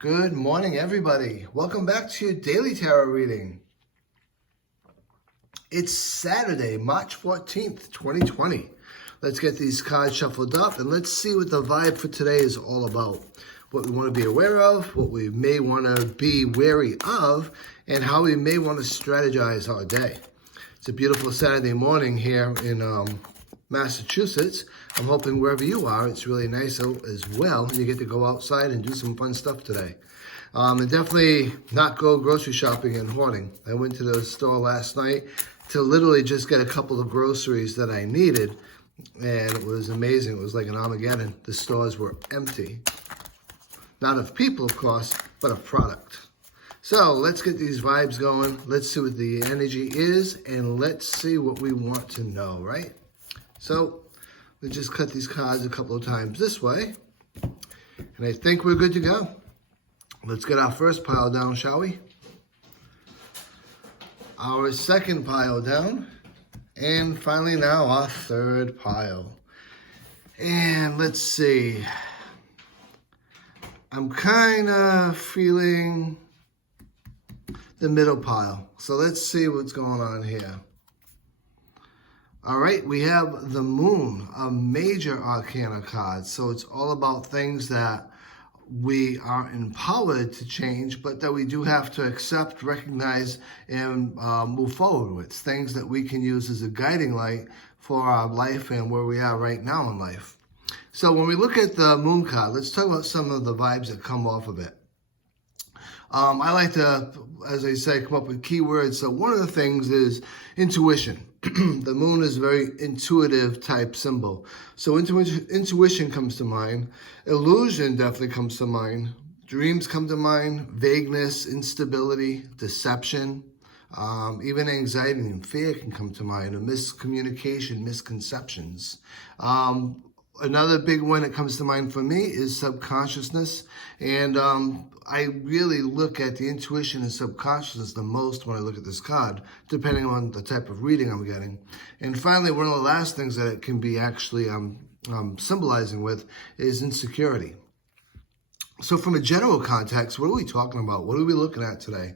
Good morning, everybody. Welcome back to your daily tarot reading. It's Saturday, March 14th, 2020. Let's get these cards shuffled up and let's see what the vibe for today is all about. What we want to be aware of, what we may want to be wary of, and how we may want to strategize our day. It's a beautiful Saturday morning here in Massachusetts. I'm hoping wherever you are, it's really nice out as well. You get to go outside and do some fun stuff today. And definitely not go grocery shopping and hoarding. I went to the store last night to literally just get a couple of groceries that I needed, and it was amazing. It was like an Armageddon. The stores were empty. Not of people, of course, but of product. So let's get these vibes going. Let's see what the energy is, and let's see what we want to know, right? So let's just cut these cards a couple of times this way, and I think we're good to go. Let's get our first pile down, shall we? Our second pile down, and finally now our third pile. And let's see. I'm kind of feeling the middle pile. So let's see what's going on here. All right, we have the Moon, a major arcana card. So it's all about things that we are empowered to change, but that we do have to accept, recognize, and move forward with. Things that we can use as a guiding light for our life and where we are right now in life. So when we look at the Moon card, let's talk about some of the vibes that come off of it. I like to, as I say, come up with keywords. So one of the things is intuition. The Moon is a very intuitive type symbol. So intuition comes to mind. Illusion definitely comes to mind. Dreams come to mind. Vagueness, instability, deception. Even anxiety and fear can come to mind. Or miscommunication, misconceptions. Another big one that comes to mind for me is subconsciousness. And I really look at the intuition and subconsciousness the most when I look at this card, depending on the type of reading I'm getting. And finally, one of the last things that it can be actually symbolizing with is insecurity. So from a general context, what are we talking about? What are we looking at today?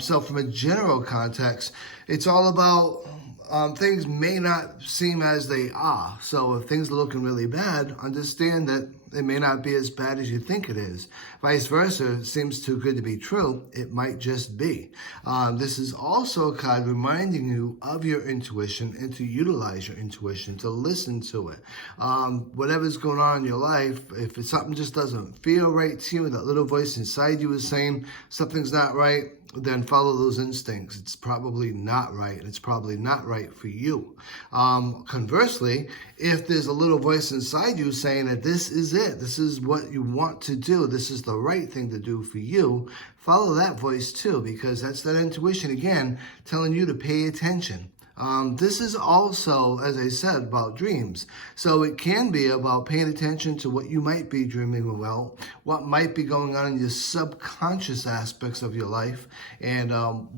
So from a general context, it's all about things may not seem as they are. So if things are looking really bad, understand that it may not be as bad as you think it is. Vice versa, it seems too good to be true. It might just be. This is also a card reminding you of your intuition and to utilize your intuition, to listen to it. Whatever's going on in your life, if it's something just doesn't feel right to you, that little voice inside you is saying something's not right, then follow those instincts. It's probably not right, and it's probably not right for you. Conversely, if there's a little voice inside you saying that this is it, this is what you want to do, this is the right thing to do for you, follow that voice too, because that's that intuition, again, telling you to pay attention. This is also, as I said, about dreams. So it can be about paying attention to what you might be dreaming about, what might be going on in your subconscious aspects of your life, and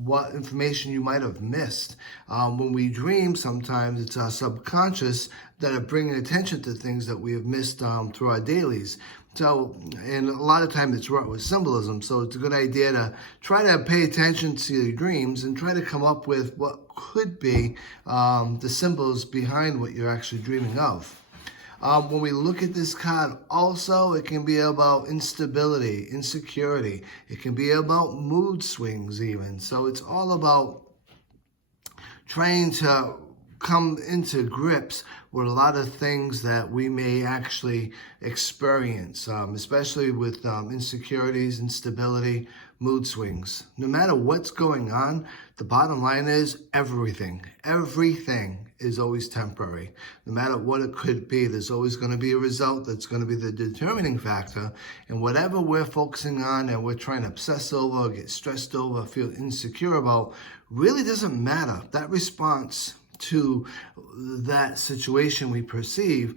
what information you might have missed. When we dream, sometimes it's our subconscious that are bringing attention to things that we have missed through our dailies. So, and a lot of times it's wrought with symbolism, so it's a good idea to try to pay attention to your dreams and try to come up with what could be the symbols behind what you're actually dreaming of. When we look at this card, also, it can be about instability, insecurity. It can be about mood swings even. So it's all about trying to come into grips with a lot of things that we may actually experience, especially with insecurities, instability, mood swings. No matter what's going on, the bottom line is everything is always temporary. No matter what it could be, there's always going to be a result that's going to be the determining factor. And whatever we're focusing on and we're trying to obsess over, get stressed over, feel insecure about, really doesn't matter. That response to that situation we perceive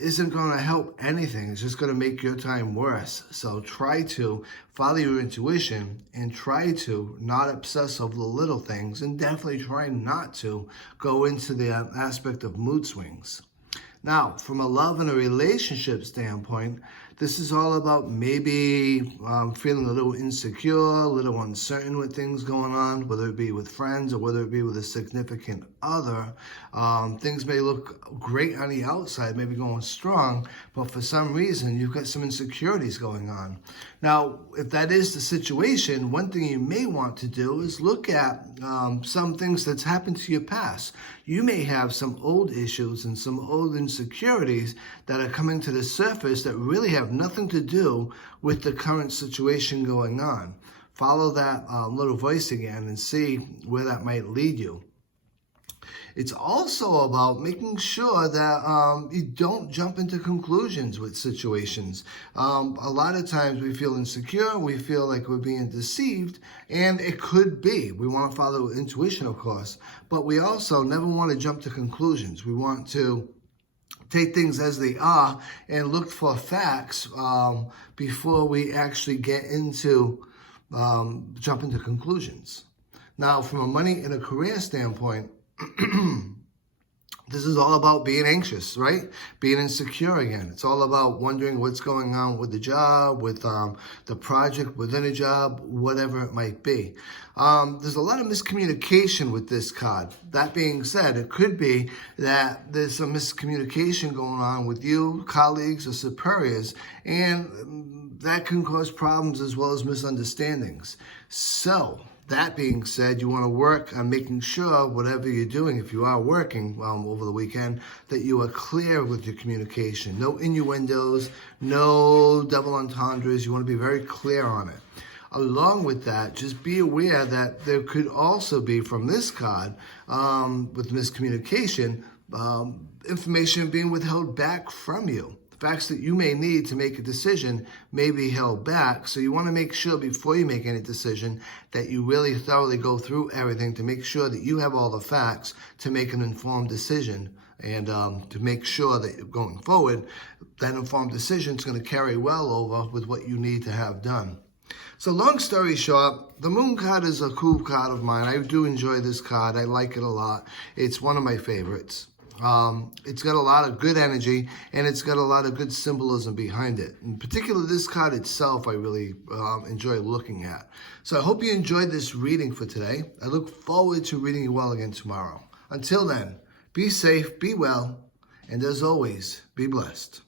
isn't going to help anything. It's just going to make your time worse. So try to follow your intuition and try to not obsess over the little things, and definitely try not to go into the aspect of mood swings. Now, from a love and a relationship standpoint, This is all about maybe feeling a little insecure, a little uncertain with things going on, whether it be with friends or whether it be with a significant other. Things may look great on the outside, maybe going strong, but for some reason you've got some insecurities going on. Now, if that is the situation, one thing you may want to do is look at some things that's happened to your past. You may have some old issues and some old insecurities that are coming to the surface that really have nothing to do with the current situation going on. Follow that little voice again and see where that might lead you. It's also about making sure that you don't jump into conclusions with situations. A lot of times we feel insecure, we feel like we're being deceived, and it could be. We want to follow intuition, of course, but we also never want to jump to conclusions. We want to take things as they are and look for facts before we actually get into jump into conclusions. Now, from a money and a career standpoint, this is all about being anxious, right? Being insecure again. It's all about wondering what's going on with the job, with the project within a job, whatever it might be. There's a lot of miscommunication with this card. That being said, it could be that there's some miscommunication going on with you, colleagues, or superiors, and that can cause problems as well as misunderstandings. So, that being said, you want to work on making sure whatever you're doing, if you are working over the weekend, that you are clear with your communication. No innuendos, no double entendres. You want to be very clear on it. Along with that, just be aware that there could also be, from this card, with miscommunication, information being withheld back from you. Facts that you may need to make a decision may be held back. So you want to make sure before you make any decision that you really thoroughly go through everything to make sure that you have all the facts to make an informed decision, and to make sure that going forward, that informed decision is going to carry well over with what you need to have done. So long story short, the Moon card is a cool card of mine. I do enjoy this card. I like it a lot. It's one of my favorites. It's got a lot of good energy, and it's got a lot of good symbolism behind it. In particular, this card itself I really enjoy looking at. So I hope you enjoyed this reading for today. I look forward to reading you well again tomorrow. Until then, be safe, be well, and as always, be blessed.